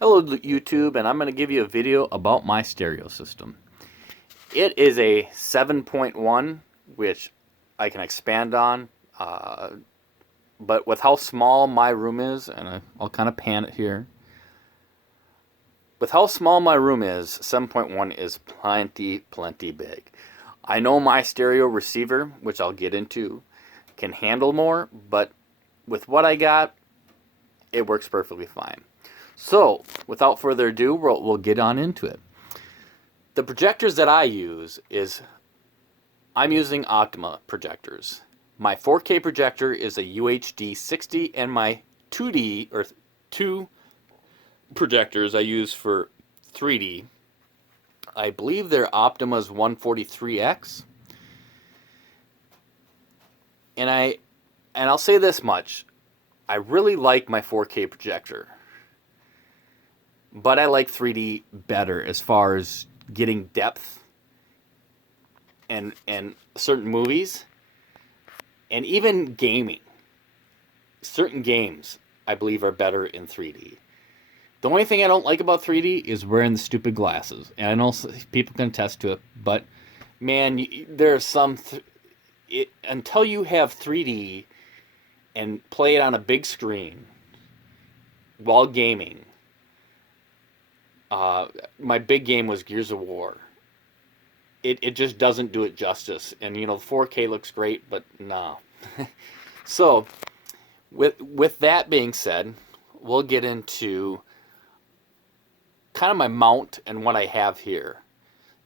Hello YouTube, and I'm going to give you a video about my stereo system. It is a 7.1, which I can expand on, but with how small my room is, and I'll kind of pan it here. With how small my room is, 7.1 is plenty big. I know my stereo receiver, which I'll get into, can handle more, but with what I got, it works perfectly fine. So, without further ado, we'll get on into it. The projectors that I use I'm using Optima projectors. My 4K projector is a UHD 60, and my 2D or 2 projectors I use for 3D. I believe they're Optima's 143X. And I'll say this much. I really like my 4K projector. But I like 3D better as far as getting depth and certain movies and even gaming. Certain games I believe are better in 3D. The only thing I don't like about 3D is wearing the stupid glasses. And I know people can attest to it, but man, there's some until you have 3D and play it on a big screen while gaming. My big game was Gears of War. It just doesn't do it justice. And, 4K looks great, but no. So, with that being said, we'll get into kind of my mount and what I have here.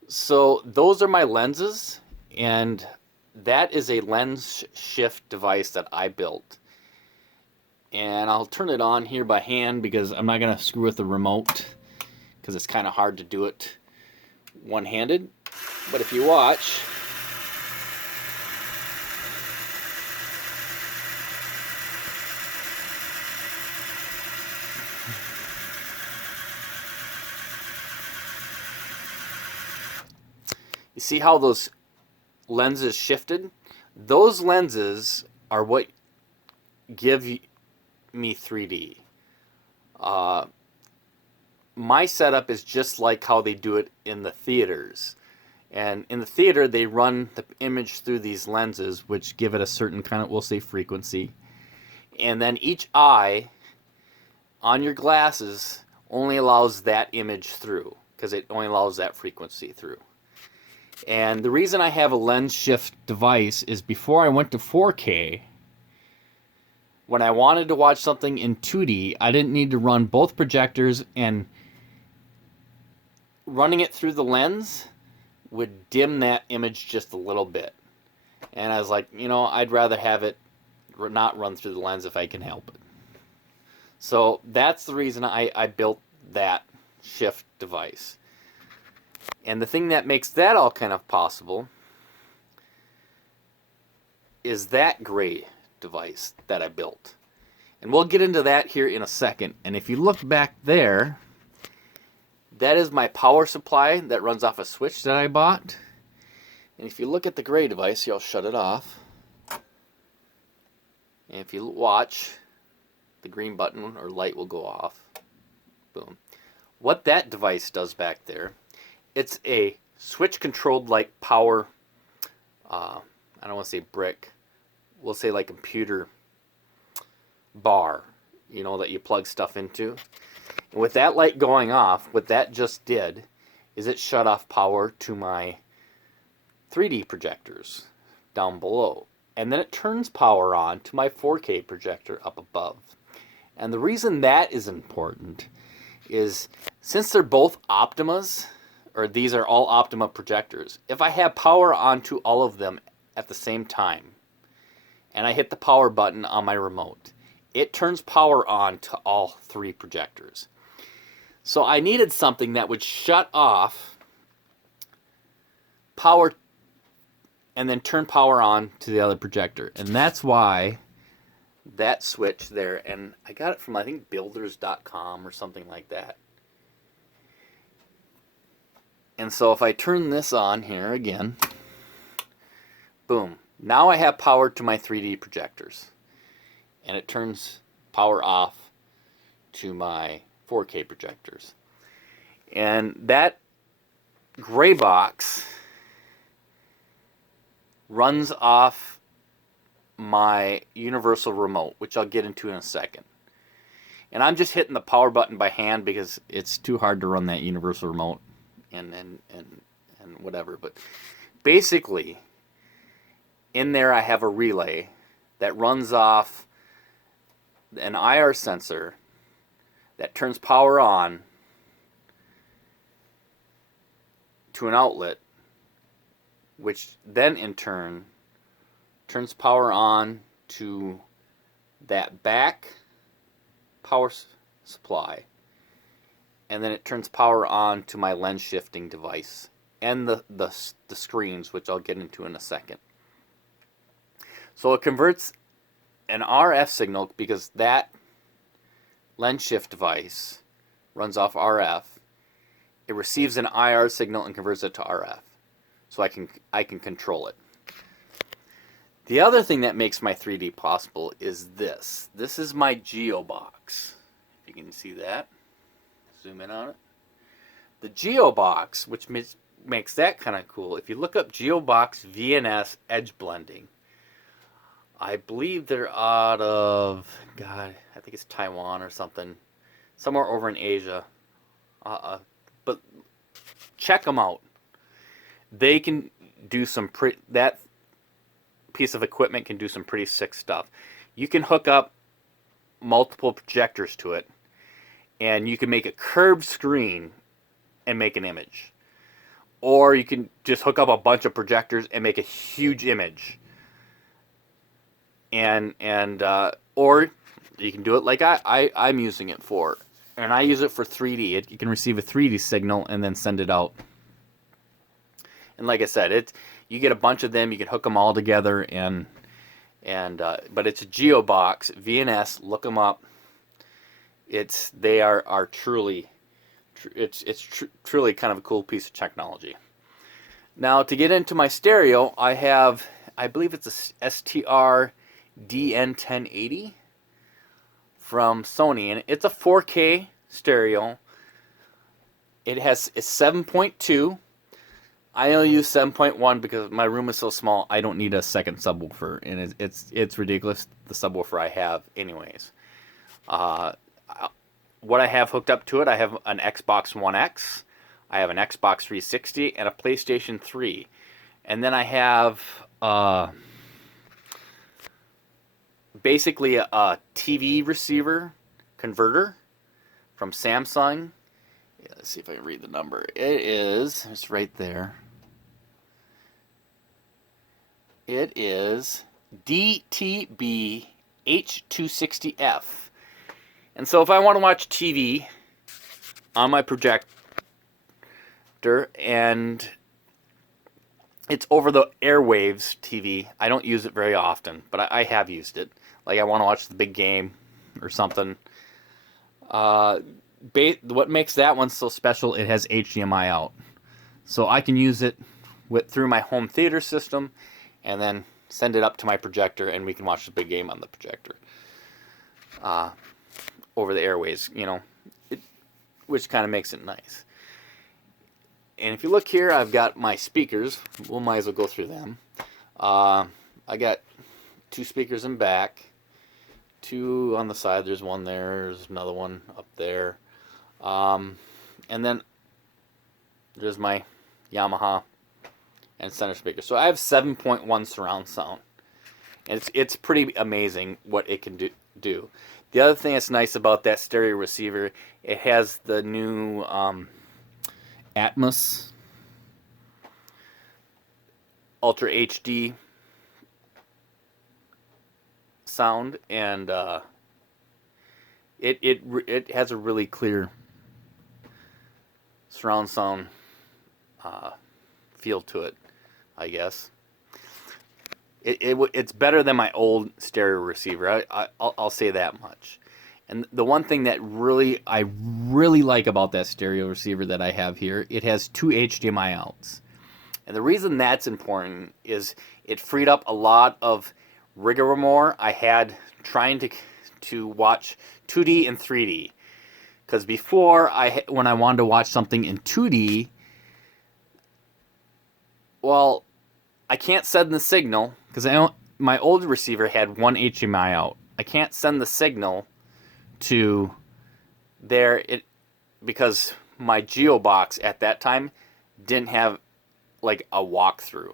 So, those are my lenses, and that is a lens shift device that I built. And I'll turn it on here by hand because I'm not going to screw with the remote, because it's kind of hard to do it one-handed. But if you watch, you see how those lenses shifted? Those lenses are what give me 3D. My setup is just like how they do it in the theaters. And in the theater, they run the image through these lenses, which give it a certain kind of, we'll say, frequency. And then each eye on your glasses only allows that image through, because it only allows that frequency through. And the reason I have a lens shift device is before I went to 4K, when I wanted to watch something in 2D, I didn't need to run both projectors, and running it through the lens would dim that image just a little bit. And I was like, I'd rather have it not run through the lens if I can help it. So that's the reason I built that shift device. And the thing that makes that all kind of possible is that gray device that I built. And we'll get into that here in a second. And if you look back there, that is my power supply that runs off a switch that I bought. And if you look at the gray device, I'll shut it off. And if you watch, the green button or light will go off. Boom. What that device does back there, it's a switch controlled like power, I don't want to say brick, we'll say like computer bar, that you plug stuff into. And with that light going off, what that just did is it shut off power to my 3D projectors down below. And then it turns power on to my 4K projector up above. And the reason that is important is since they're both Optimas, or these are all Optima projectors, if I have power onto all of them at the same time, and I hit the power button on my remote, it turns power on to all 3 projectors. So I needed something that would shut off power and then turn power on to the other projector. And that's why that switch there, and I got it from, I think, builders.com or something like that. And so if I turn this on here again, boom. Now I have power to my 3D projectors. And it turns power off to my 4K projectors. And that gray box runs off my universal remote, which I'll get into in a second. And I'm just hitting the power button by hand because it's too hard to run that universal remote and whatever. But basically, in there I have a relay that runs off an IR sensor that turns power on to an outlet, which then in turn turns power on to that back power supply, and then it turns power on to my lens shifting device and the screens, which I'll get into in a second. So it converts an RF signal, because that lens shift device runs off RF. It receives an IR signal and converts it to RF, so I can control it. The other thing that makes my 3D possible is this. This is my GeoBox. If you can see that, zoom in on it. The GeoBox, which makes that kind of cool. If you look up GeoBox VNS Edge Blending, I believe they're out of, God, I think it's Taiwan or something, somewhere over in Asia. But check them out. They can do some that piece of equipment can do some pretty sick stuff. You can hook up multiple projectors to it, and you can make a curved screen and make an image. Or you can just hook up a bunch of projectors and make a huge image. Or you can do it like I'm using it for. And I use it for 3D. You can receive a 3D signal and then send it out. And like I said, you get a bunch of them. You can hook them all together, but it's a GeoBox VNS. Look them up. They are truly, truly kind of a cool piece of technology. Now to get into my stereo, I believe it's a STR DN1080 from Sony, and it's a 4K stereo. It's 7.2. I only use 7.1 because my room is so small. I don't need a second subwoofer, and it's ridiculous, the subwoofer I have anyways. What I have hooked up to it, I have an Xbox One X, I have an Xbox 360, and a PlayStation 3. And then I have basically a TV receiver converter from Samsung. Yeah, let's see if I can read the number. It's right there. It is DTB H260F. And so if I want to watch TV on my projector, and it's over the airwaves TV, I don't use it very often, but I have used it. Like I want to watch the big game or something. What makes that one so special, it has HDMI out. So I can use it through my home theater system and then send it up to my projector, and we can watch the big game on the projector. Over the airways, which kind of makes it nice. And if you look here, I've got my speakers. We might as well go through them. I got 2 speakers in back, 2 on the side. There's one there. There's another one up there. And then there's my Yamaha and center speaker. So I have 7.1 surround sound. And it's pretty amazing what it can do. The other thing that's nice about that stereo receiver, it has the new Atmos Ultra HD sound, and it has a really clear surround sound feel to it, I guess. It's better than my old stereo receiver. I'll say that much. And the one thing that I really like about that stereo receiver that I have here, it has 2 HDMI outs. And the reason that's important is it freed up a lot of rigmarole I had trying to watch 2D and 3D. Because before, when I wanted to watch something in 2D, well, I can't send the signal because my old receiver had one HDMI out. I can't send the signal to there because my GeoBox at that time didn't have like a walkthrough.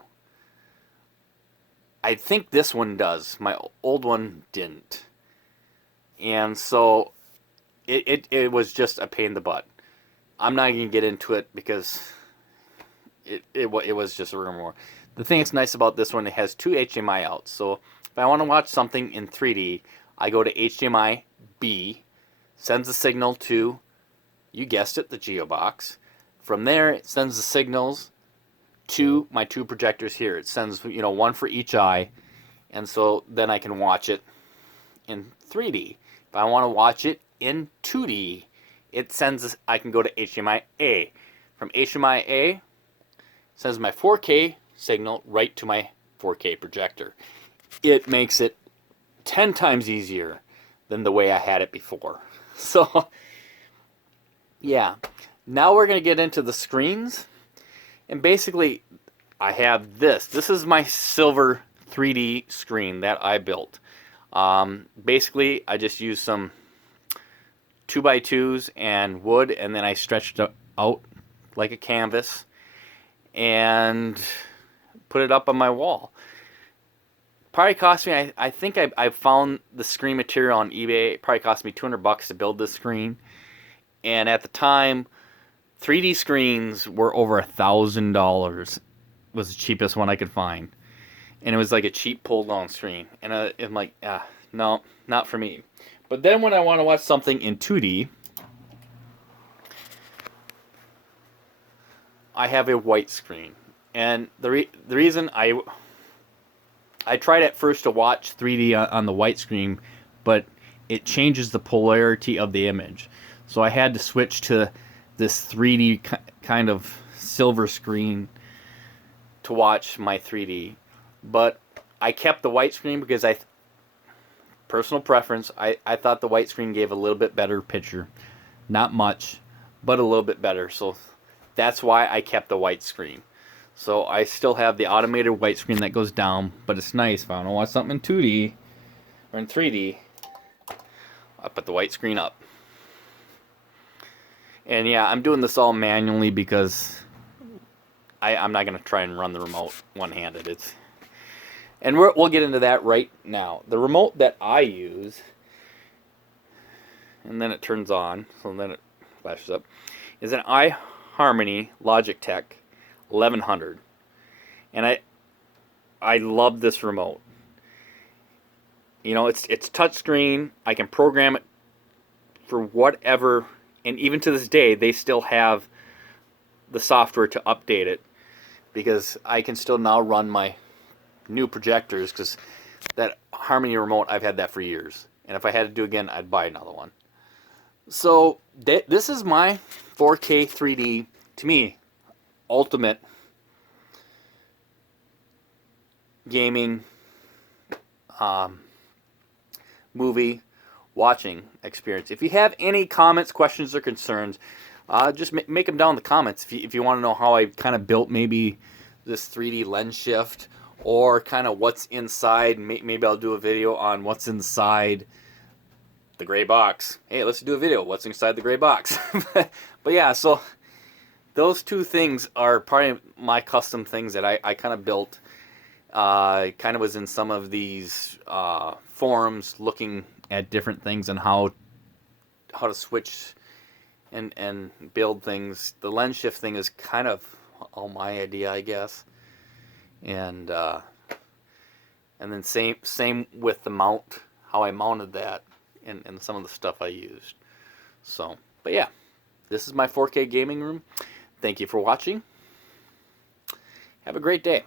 I think this one does. My old one didn't. And so it was just a pain in the butt. I'm not going to get into it because it was just a rumor. The thing that's nice about this one, it has two HDMI outs. So if I want to watch something in 3D, I go to HDMI B, sends the signal to, you guessed it, the GeoBox. From there, it sends the signals to my two projectors here. It sends, one for each eye, and so then I can watch it in 3D. If I want to watch it in 2D, it sends, I can go to HDMI A. From HDMI A, sends my 4K signal right to my 4K projector. It makes it 10 times easier than the way I had it before. So, yeah. Now we're going to get into the screens. And basically, I have this. This is my silver 3D screen that I built. Basically, I just used some 2x2s and wood, and then I stretched it out like a canvas and put it up on my wall. Probably cost me, I think I found the screen material on eBay. It probably cost me $200 to build this screen. And at the time, 3D screens were over $1,000. Was the cheapest one I could find. And it was like a cheap pull-down screen. And I'm like, no, not for me. But then when I want to watch something in 2D, I have a white screen. And the reason I tried at first to watch 3D on the white screen, but it changes the polarity of the image. So I had to switch to this 3D kind of silver screen to watch my 3D. But I kept the white screen because personal preference, I thought the white screen gave a little bit better picture. Not much, but a little bit better. So that's why I kept the white screen. So I still have the automated white screen that goes down, but it's nice. If I want to watch something in 2D or in 3D, I put the white screen up. And yeah, I'm doing this all manually because I'm not going to try and run the remote one-handed. And we'll get into that right now. The remote that I use, and then it turns on, so then it flashes up, is an iHarmony Logitech 1100. And I love this remote. It's touchscreen. I can program it for whatever, and even to this day, they still have the software to update it because I can still now run my new projectors because that Harmony remote, I've had that for years. And if I had to do it again, I'd buy another one. So this is my 4K 3D, to me, ultimate gaming movie watching experience. If you have any comments, questions, or concerns, just make them down in the comments. If you want to know how I kind of built maybe this 3D lens shift, or kind of what's inside, maybe I'll do a video on what's inside the gray box. Hey, let's do a video. What's inside the gray box? But yeah, so those two things are part of my custom things that I kind of built. I kind of was in some of these forums looking at different things and how to switch and build things. The lens shift thing is kind of all my idea, I guess. And then same with the mount, how I mounted that, and some of the stuff I used. So, but yeah, this is my 4K gaming room. Thank you for watching. Have a great day.